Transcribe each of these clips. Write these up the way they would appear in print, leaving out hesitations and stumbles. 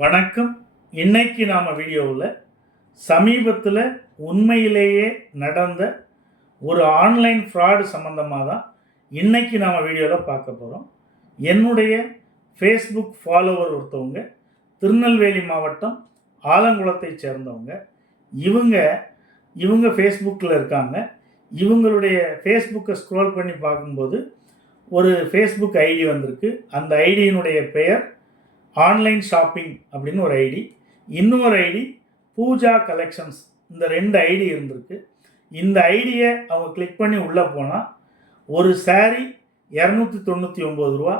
வணக்கம். இன்னைக்கு நாம் வீடியோவில் சமீபத்தில் உண்மையிலேயே நடந்த ஒரு ஆன்லைன் ஃப்ராடு சம்மந்தமாக தான் இன்றைக்கி நாம் வீடியோவில் பார்க்க போகிறோம். என்னுடைய ஃபேஸ்புக் ஃபாலோவர் ஒருத்தவங்க திருநெல்வேலி மாவட்டம் ஆலங்குளத்தை சேர்ந்தவங்க. இவங்க ஃபேஸ்புக்கில் இருக்காங்க. இவங்களுடைய ஃபேஸ்புக்கை ஸ்க்ரோல் பண்ணி பார்க்கும்போது ஒரு ஃபேஸ்புக் ஐடி வந்திருக்கு. அந்த ஐடியினுடைய பெயர் ஆன்லைன் ஷாப்பிங் அப்படின்னு ஒரு ஐடி, இன்னொரு ஐடி பூஜா கலெக்ஷன்ஸ். இந்த ரெண்டு ஐடி இருந்திருக்கு. இந்த ஐடியை அவங்க கிளிக் பண்ணி உள்ளே போனால் ஒரு சாரீ 299 ரூபா,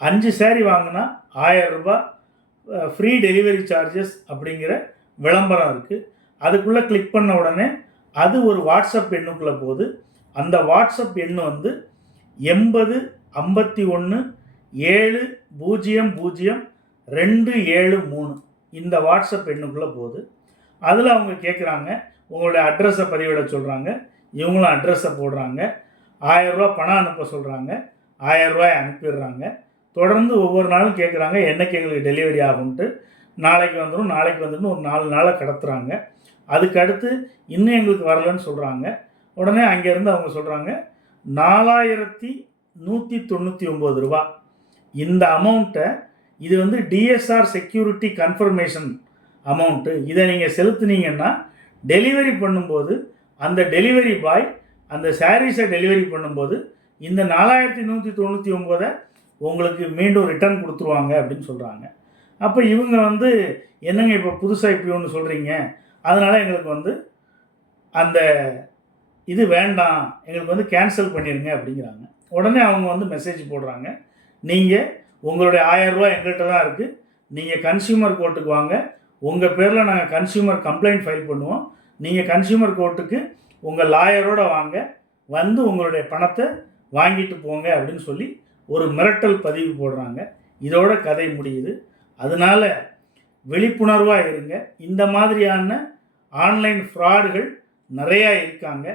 5 சாரீ வாங்கினா 1000 ரூபா ஃப்ரீ டெலிவரி சார்ஜஸ் அப்படிங்கிற விளம்பரம் இருக்குது. அதுக்குள்ளே கிளிக் பண்ண உடனே அது ஒரு வாட்ஸ்அப் எண்ணுக்குள்ளே போகுது. அந்த வாட்ஸ்அப் எண் 8051700273 இந்த வாட்ஸ்அப் எண்ணுக்குள்ளே போகுது. அதில் அவங்க கேட்குறாங்க, உங்களுடைய அட்ரஸை பதிவிட சொல்கிறாங்க. இவங்களும் அட்ரஸை போடுறாங்க. 1000 ரூபா பணம் அனுப்ப சொல்கிறாங்க. 1000 ரூபாய் அனுப்பிடுறாங்க. தொடர்ந்து ஒவ்வொரு நாளும் கேட்குறாங்க, என்னைக்கு எங்களுக்கு டெலிவரி ஆகும்ன்ட்டு. நாளைக்கு வந்துடும் ஒரு 4 நாளை கடத்துகிறாங்க. அதுக்கு அடுத்து இன்னும் எங்களுக்கு வரலன்னு சொல்கிறாங்க. உடனே அங்கேருந்து அவங்க சொல்கிறாங்க 4199 ரூபா இந்த அமௌண்ட்டை, இது டிஎஸ்ஆர் செக்யூரிட்டி கன்ஃபர்மேஷன் அமௌண்ட்டு, இதை நீங்கள் செலுத்துனீங்கன்னா டெலிவரி பண்ணும்போது அந்த டெலிவரி பாய் அந்த சாரீஸை டெலிவரி பண்ணும்போது இந்த 4199 உங்களுக்கு மீண்டும் ரிட்டர்ன் கொடுத்துருவாங்க அப்படின்னு சொல்கிறாங்க. அப்போ இவங்க என்னங்க இப்போ புதுசாக இப்படி ஒன்று சொல்கிறீங்க, அதனால் எங்களுக்கு அந்த இது வேண்டாம், எங்களுக்கு கேன்சல் பண்ணிடுங்க அப்படிங்கிறாங்க. உடனே அவங்க மெசேஜ் போடுறாங்க, நீங்கள் உங்களுடைய 1000 ரூபா எங்கள்கிட்ட தான் இருக்குது, நீங்கள் கன்சியூமர் கோர்ட்டுக்கு வாங்க, உங்கள் பேரில் நாங்கள் கன்சியூமர் கம்ப்ளைண்ட் ஃபைல் பண்ணுவோம், நீங்கள் கன்சியூமர் கோர்ட்டுக்கு உங்கள் லாயரோட வாங்க, உங்களுடைய பணத்தை வாங்கிட்டு போங்க அப்படின்னு சொல்லி ஒரு மிரட்டல் பதிவு போடுறாங்க. இதோட கதை முடியுது. அதனால் விழிப்புணர்வாக இருங்க. இந்த மாதிரியான ஆன்லைன் ஃப்ராடுகள் நிறையா இருக்காங்க,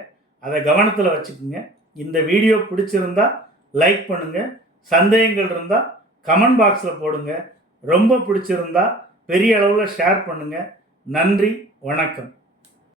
அதை கவனத்தில் வச்சுக்கோங்க. இந்த வீடியோ பிடிச்சிருந்தா லைக் பண்ணுங்கள். சந்தேகங்கள் இருந்தால் கமெண்ட் பாக்ஸில் போடுங்க. ரொம்ப பிடிச்சிருந்தா பெரிய அளவில் ஷேர் பண்ணுங்கள். நன்றி, வணக்கம்.